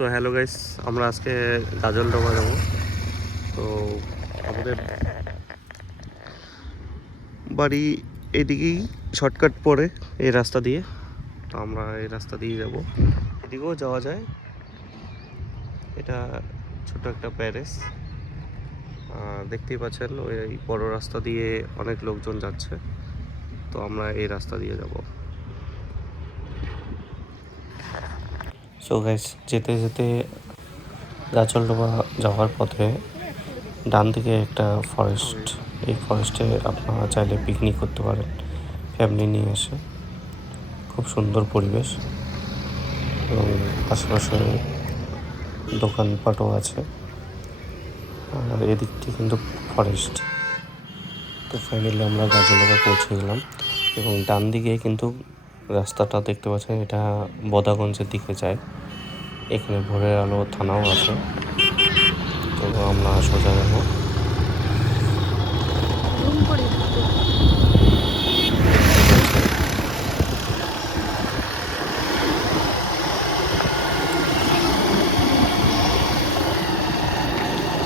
So hello guys, আমরা আজকে গাজলডোবা যাবো। তো আমাদের বাড়ি এদিকেই শর্টকাট পড়ে এই রাস্তা দিয়ে। তো আমরা এই রাস্তা দিয়ে যাব, এদিকেও যাওয়া যায়। এটা ছোট একটা প্যারেস, দেখতেই পাচ্ছেন ওই বড় রাস্তা দিয়ে অনেক লোকজন যাচ্ছে। তো আমরা এই রাস্তা দিয়ে যাব। সো গাইস, যেতে যেতে গাজলডোবা যাওয়ার পথে ডান দিকে একটা ফরেস্ট, এই ফরেস্টে আপনারা চাইলে পিকনিক করতে পারেন ফ্যামিলি নিয়ে এসে। খুব সুন্দর পরিবেশ এবং আশেপাশে দোকানপাটও আছে, আর এদিকটি কিন্তু ফরেস্ট। তো ফাইনালি আমরা গাজলডোবা পৌঁছে গেলাম এবং ডান দিকে কিন্তু রাস্তাটা দেখতে পাচ্ছেন, এটা বদাগঞ্জের দিকে যায়। এখানে ভোরের আলো থানাও আছে। তো আমরা সোজা যাবো।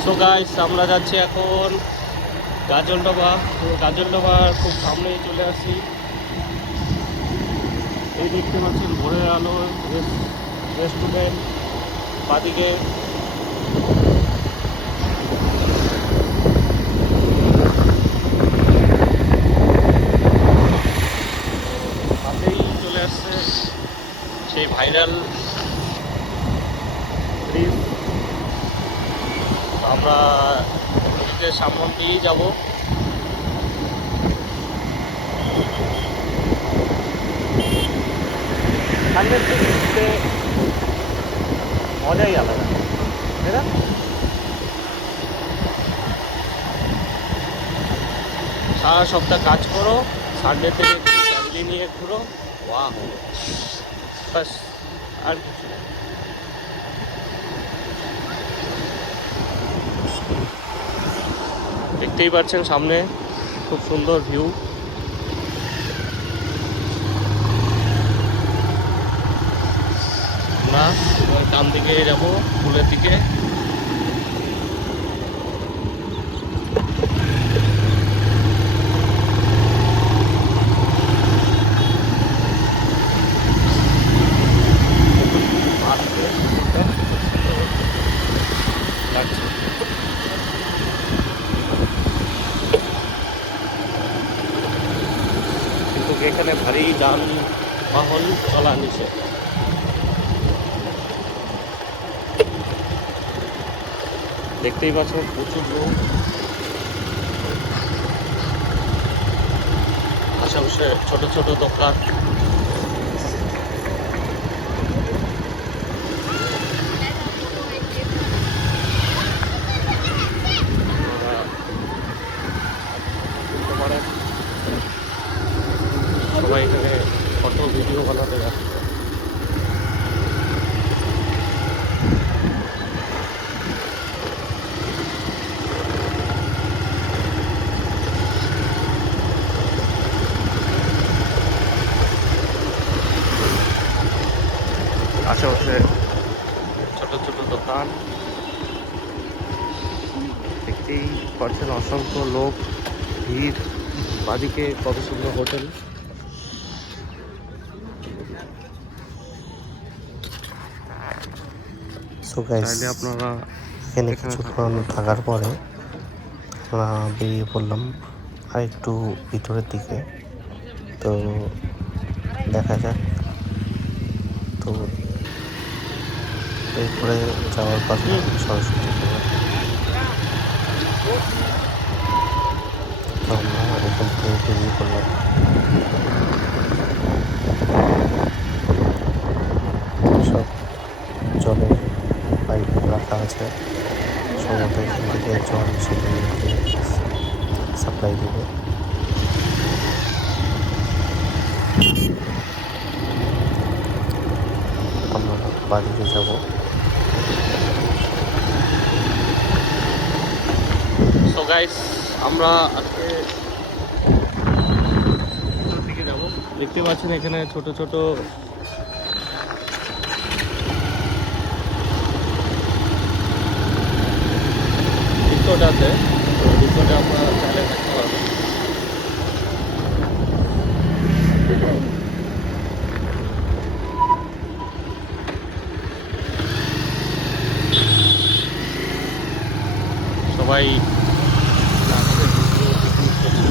সো গাইস, আমরা যাচ্ছি এখন গাজলডোবা। গাজলডোবার খুব সামনেই চলে আসি। এই দেখতে পাচ্ছেন ভোরের আলো রেস্টুরেন্ট, বাদিকে হাতেই চলে আসছে সেই ভাইরাল ব্রিজ। আমরা ব্রিজের সামন দিয়েই যাব। সামনের থেকে ঘুরতে মজাই আলাদা, তাই না? সারা সপ্তাহ কাজ করো, সানডে থেকে ফ্যামিলি নিয়ে ঘুরো, ওয়াও, বাস আর কিছু না। দেখতেই পাচ্ছেন সামনে খুব সুন্দর ভিউ। আমরা ওই ডান দিকে যাবো, ফুলের দিকে। কিন্তু এখানে ভারী যানবাহন চলা নিষেধ। দেখতেই পাচ্ছেন প্রচুর লোক, আশেপাশে ছোট ছোট দোকান। সবাই এখানে ফটো ভিডিও বানাতে যাচ্ছে। আশেপাশে ছোট ছোট দোকান, দেখতেই পাচ্ছেন অসংখ্য লোক, ভিড়। বাদিকে কত সুন্দর হোটেল। সো গাইস, চাইলে আপনারা এখানে কিছুক্ষণ থাকার পরে আমরা বেরিয়ে পড়লাম আর একটু ভিতরের দিকে। তো দেখা যাক। তো এরপরে যাওয়ার কথা সরস্বতী পুজো। তো আমরা এখান থেকে বেরিয়ে পড়লাম। সব জলের পাইপ রাখা আছে, সম্ভবত এখান থেকে জল সেখানে সাপ্লাই দেবে। আমরা বাড়িতে যাব। সো গাইস, আমরা আজকে দিকে যাব। দেখতে পাচ্ছেন এখানে ছোট ছোট সবাই আসছে পিকনিক করছে।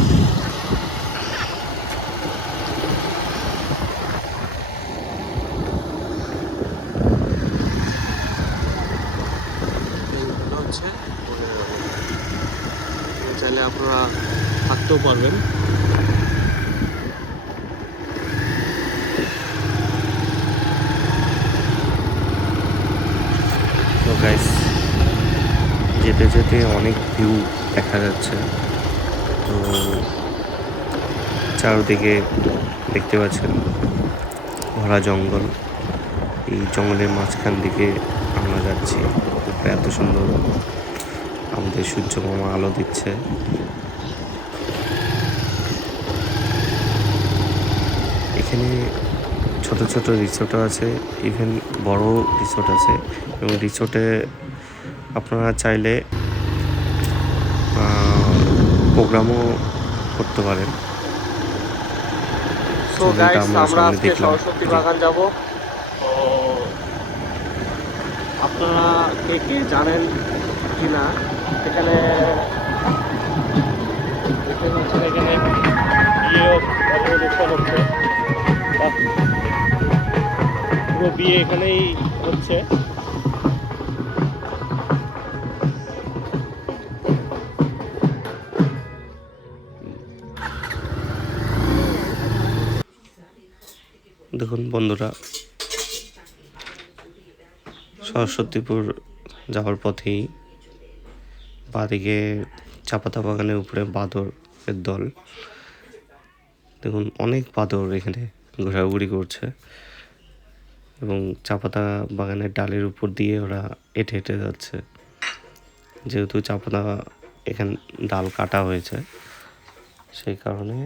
এইগুলো হচ্ছে চাইলে আপনারা থাকতেও পারবেন। তো গাইস, যেতে যেতে অনেক ভিউ দেখা যাচ্ছে। তো চারদিকে দেখতে পাচ্ছেন ভরা জঙ্গল। এই জঙ্গলের মাঝখান দিকে আমরা যাচ্ছি। উপরে এত সুন্দর আমাদের সূর্য মামা আলো দিচ্ছে। এখানে ছোট ছোট রিসোর্টও আছে, ইভেন বড় রিসোর্ট আছে, এবং রিসোর্টে আপনারা চাইলে প্রোগ্রামও করতে পারেন। সো গাইস, আমরা আজকে সরস্বতী বাগান যাব। তো আপনারা কে কে জানেন কিনা, এখানে এখানে বিয়ে অনুষ্ঠান হচ্ছে, পুরো বিয়ে এখানেই হচ্ছে। দেখুন বন্ধুরা, সরস্বতীপুর যাওয়ার পথেই বাঁদিকে চাপাতা বাগানের উপরে বাঁদরের দল। দেখুন অনেক বাঁদর এখানে ঘোরাঘুরি করছে, এবং চাপাতা বাগানের ডালের উপর দিয়ে ওরা হেঁটে হেঁটে যাচ্ছে। যেহেতু চাপাতা এখানে ডাল কাটা হয়েছে, সেই কারণে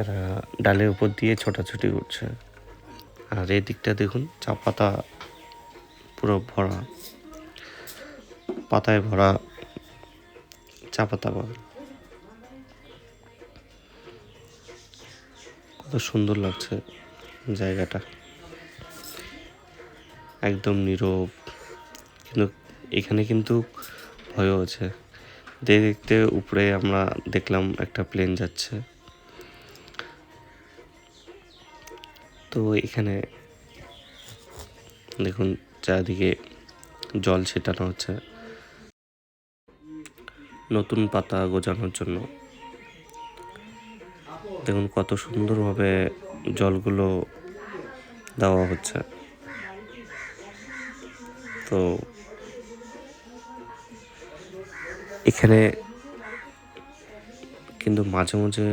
এরা ডালের উপর দিয়ে ছোটাছুটি করছে। আর এই দিকটা দেখুন, চা পাতা পুরো ভরা, পাতায় ভরা চা পাতা বাগান। কত সুন্দর লাগছে জায়গাটা, একদম নীরব। কিন্তু এখানে কিন্তু ভয়ও আছে। দেখতে উপরে আমরা দেখলাম একটা প্লেন যাচ্ছে। তো এখানে দেখুন চারিদিকে জল ছেটানো হচ্ছে নতুন পাতা গজানোর জন্য। দেখুন কত সুন্দরভাবে জলগুলো দেওয়া হচ্ছে। তো এখানে কিন্তু মাঝে মাঝে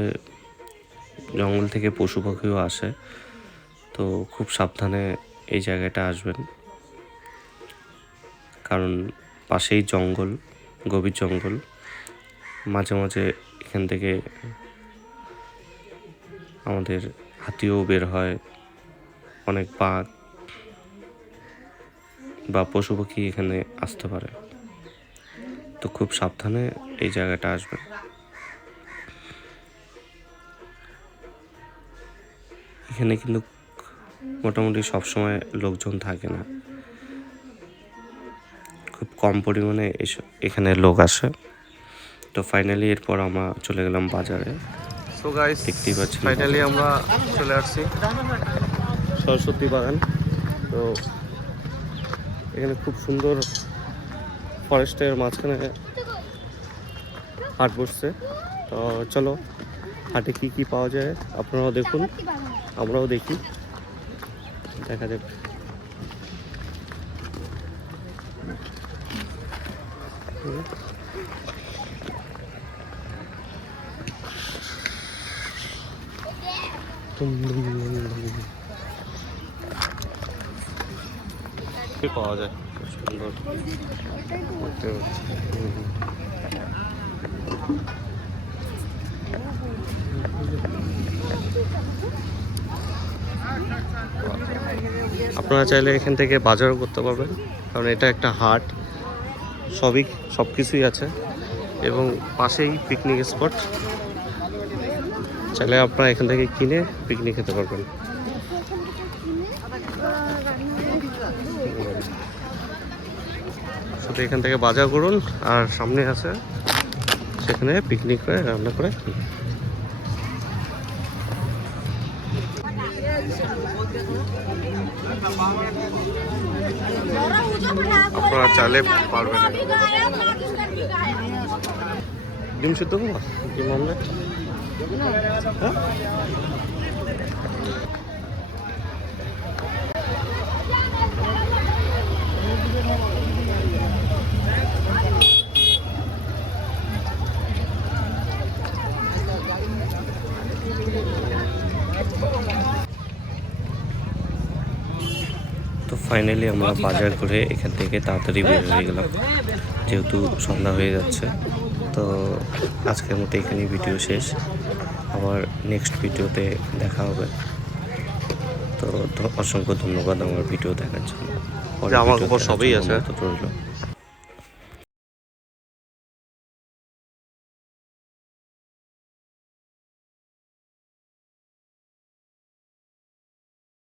জঙ্গল থেকে পশু পাখিও আসে। তো খুব সাবধানে এই জায়গাটা আসবেন, কারণ পাশেই জঙ্গল, গভীর জঙ্গল। মাঝে মাঝে এখান থেকে আমাদের হাতিও বের হয়, অনেক বাঘ বা পশু পাখি এখানে আসতে পারে। তো খুব সাবধানে এই জায়গাটা আসবেন। এখানে কিন্তু মোটামুটি সবসময় লোকজন থাকে না, খুব কম পরিমাণে এখানে লোক আসে। তো ফাইনালি এরপর আমরা চলে গেলাম বাজারে। সো গাইস, দেখতেই পাচ্ছেন ফাইনালি আমরা চলে আসছি সরস্বতী বাগান। তো এখানে খুব সুন্দর ফরেস্টের মাঝখানে হাট বসছে। তো চলো হাটে কি কি পাওয়া যায় আপনারাও দেখুন, আমরাও দেখি, দেখা যাক। পাওয়া যায় খুব সুন্দর। আপনারা চাইলে এখান থেকে বাজারও করতে পারবেন, কারণ এটা একটা হাট, সব কিছুই আছে, এবং পাশেই পিকনিক স্পট। চাইলে আপনারা এখান থেকে কিনে পিকনিক খেতে পারবেন। শুধু এখান থেকে বাজার করুন আর সামনে আছে, সেখানে পিকনিক করে রান্না করে খান। আপনারা চাইলে পারবেন। ডিম সিদ্ধ করবো, ডিম অমলেট। হ্যাঁ তো ফাইনালি আমরা বাজার করে এখান থেকে তাড়াতাড়ি বের হয়ে গেলাম, যেহেতু সন্ধ্যা হয়ে যাচ্ছে। তো আজকের মতো এখানেই ভিডিও শেষ, আবার নেক্সট ভিডিওতে দেখা হবে। তো অসংখ্য ধন্যবাদ আমার ভিডিও দেখার জন্য। জামা কাপড় সবই আছে। রইল।